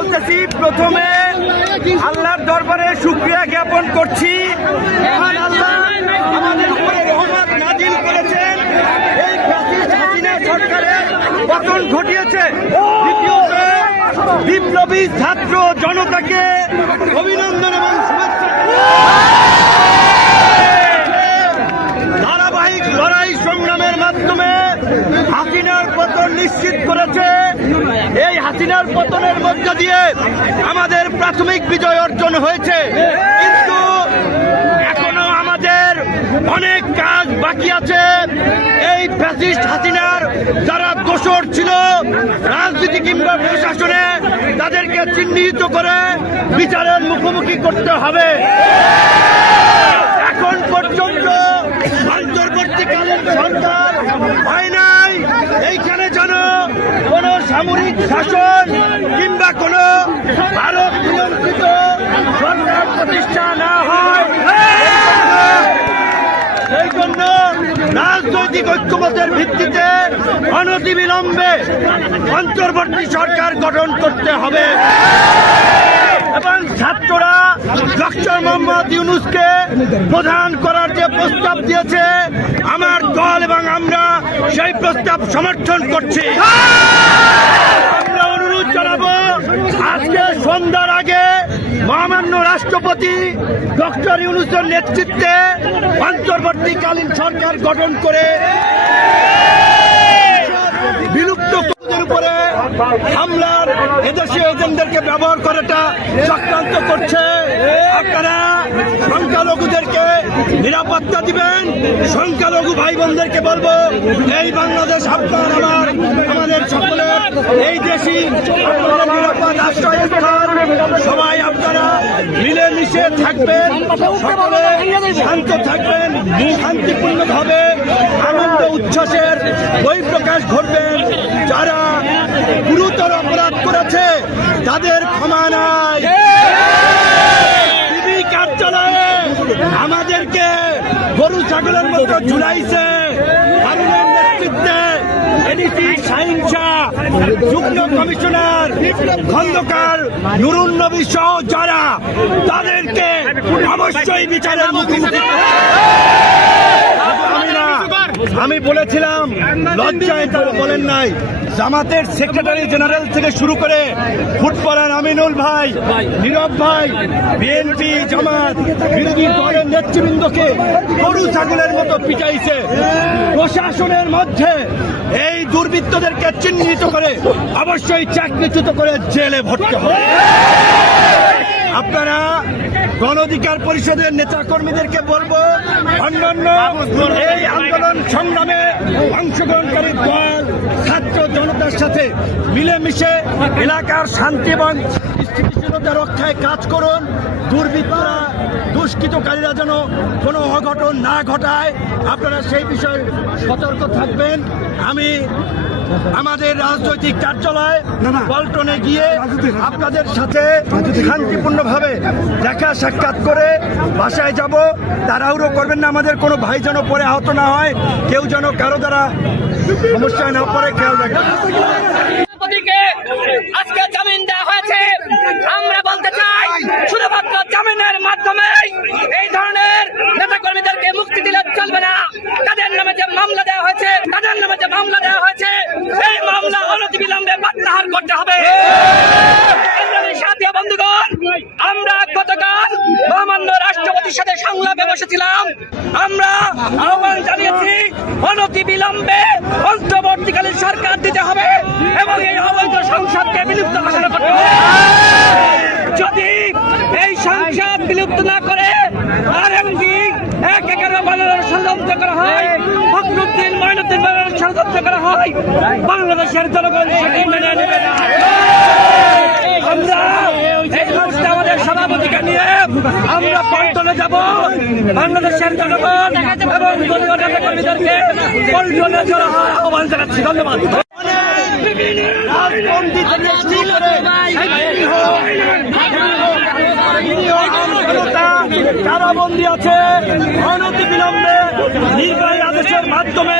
বলতেছি, প্রথমে আল্লাহর দরবারে শুকরিয়া জ্ঞাপন করছি। মহান আল্লাহ আমাদের উপরে রহমত নাজিল করেছেন, এই ফ্যাসিস্ট হাসিনা সরকারের পতন ঘটিয়েছে। দ্বিতীয়ত, বিপ্লবী ছাত্র জনতাকে অভিনন্দন এবং শুভেচ্ছা। ধারাবাহিক লড়াই সংগ্রামের মাধ্যমে হাসিনার পতন নিশ্চিত করেছে। এই হাসিনার পতনের মধ্য দিয়ে আমাদের প্রাথমিক বিজয় অর্জন হয়েছে, কিন্তু এখনো আমাদের অনেক কাজ বাকি আছে। এই ফ্যাসিস্ট হাসিনার যারা দোষর ছিল রাজনীতি কিংবা প্রশাসনে, তাদেরকে চিহ্নিত করে বিচারের মুখোমুখি করতে হবে। এখন পর্যন্ত অন্তর্বর্তীকালীন সরকার হয় নাই, এইখানে যেন কোন সামরিক শাসন কিংবা কোন ভারত নিয়ন্ত্রিত সরকার প্রতিষ্ঠা না হয়। এই জন্য রাজনৈতিক ঐক্যমতের ভিত্তিতে অনতিবিলম্বে অন্তর্বর্তী সরকার গঠন করতে হবে এবং ছাত্ররা ডক্টর মোহাম্মদ ইউনূসকে প্রধান করার যে প্রস্তাব দিয়েছে, আমার দল এবং আমরা সেই প্রস্তাব সমর্থন করছি। আমরা অনুরোধ জানাবো, আজকে সন্ধ্যার আগে মহামান্য রাষ্ট্রপতি ডক্টর ইউনূসের নেতৃত্বে অন্তর্বর্তীকালীন সরকার গঠন করে বিলুপ্ত উপরে হামলার এদেশীয় এজেন্টদেরকে ব্যবহার করাটা চক্রান্ত করছে। আপনারা সংখ্যালঘুদেরকে নিরাপত্তা দিবেন। সংখ্যালঘু ভাই বোনদেরকে বলবো, এই বাংলাদেশ আপনার আমার আমাদের সকলের, এই দেশই আপনাদের নিরাপদ আশ্রয়স্থল। সবাই আপনারা মিলেমিশে থাকবেন, সকলে শান্ত থাকবেন, শান্তিপূর্ণভাবে আনন্দ উচ্ছ্বাসের বহিঃপ্রকাশ ঘটবেন। যারা গুরুতর অপরাধ করেছে তাদের ক্ষমা নাই। টিভি কার্যালয়ে আমাদেরকে গরু ছাগলের মতো ঝুলাইছে। হারুনের নেতৃত্বে এডিসি শাহীন শাহ, যুগ্ম কমিশনার খন্দকার নুরুন নবী সহ যারা, তাদেরকে অবশ্যই বিচারের মুখোমুখি। আমি বলেছিলাম, লজ্জায় তারা বলেন নাই। জামাতের সেক্রেটারি জেনারেল থেকে শুরু করে ফুটবলার আমিনুল ভাই, নীরব ভাই, বিএনপি জামাত বিরোধী দলের নেতৃবৃন্দকে গরু ছাগলের মতো পিটাইছে। প্রশাসনের মধ্যে এই দুর্বৃত্তদেরকে চিহ্নিত করে অবশ্যই চাকরিচ্যুত করে জেলে ভরতে হবে। আপনারা গণ অধিকার পরিষদের নেতা কর্মীদেরকে বলবো, অন্যান্য এই আন্দোলন সংগ্রামে অংশগ্রহণকারী দল ছাত্র জনতার সাথে মিলেমিশে এলাকার শান্তি এবং স্থিতিশীলতা রক্ষায় কাজ করুন। দুর্বৃত্তরা, দুষ্কৃতকারীরা যেন কোনো অঘটন না ঘটায়, আপনারা সেই বিষয়ে সতর্ক থাকবেন। আমি আমাদের রাজনৈতিক কার্যালয় পল্টনে গিয়ে আপনাদের সাথে শান্তিপূর্ণভাবে দেখা সাক্ষাৎ করে বাসায় যাব। তাড়াহুড়ো করবেন না, আমাদের কোনো ভাই যেন পরে আহত না হয়, কেউ যেন কারো দ্বারা সমস্যায় না পড়ে, খেয়াল রাখবেন। আজকে জামিন দেওয়া হয়েছে। আমরা বলতে চাই, শুধুমাত্র জামিনের মাধ্যমে এই ধরনের নেতা কর্মীদেরকে মুক্তি দিলে চলবে না। তাদের নামে যে মামলা দেওয়া হয়েছে, এই মামলা অনতিবিলম্বে প্রত্যাহার করতে হবে। সাথী বন্ধুগণ, আমরা গতকাল মহামান্য রাষ্ট্রপতির সাথে সংলাপে বসেছিলাম। আমরা আহ্বান জানিয়েছি, অনতিবিলম্বে অন্তর্বর্তীকালীন সরকার দিতে হবে এবং এই অবৈধ সংসদকে বিলুপ্ত ঘোষণা করতে হবে। যদি এই সংসদ বিলুপ্ত না করে আরএমপি ১/১১ বানানোর ষড়যন্ত্র করা হয়, ফখরুদ্দিন মঈনুদ্দিন বানানোর ষড়যন্ত্র করা হয়, বাংলাদেশের জনগণ সেটি মেনে নেবে না। আমরা এই মুহূর্তে আমাদের সভাপতিকে নিয়ে আমরা পল্টনে যাব। বাংলাদেশের জনগণ এবং দলীয় নেতা কর্মীদেরকে পল্টনে জড়ো হওয়ার আহ্বান জানাচ্ছি। ধন্যবাদ। কারাবন্দী আছে, অনতিবিলম্বে নির্বাহী আদেশের মাধ্যমে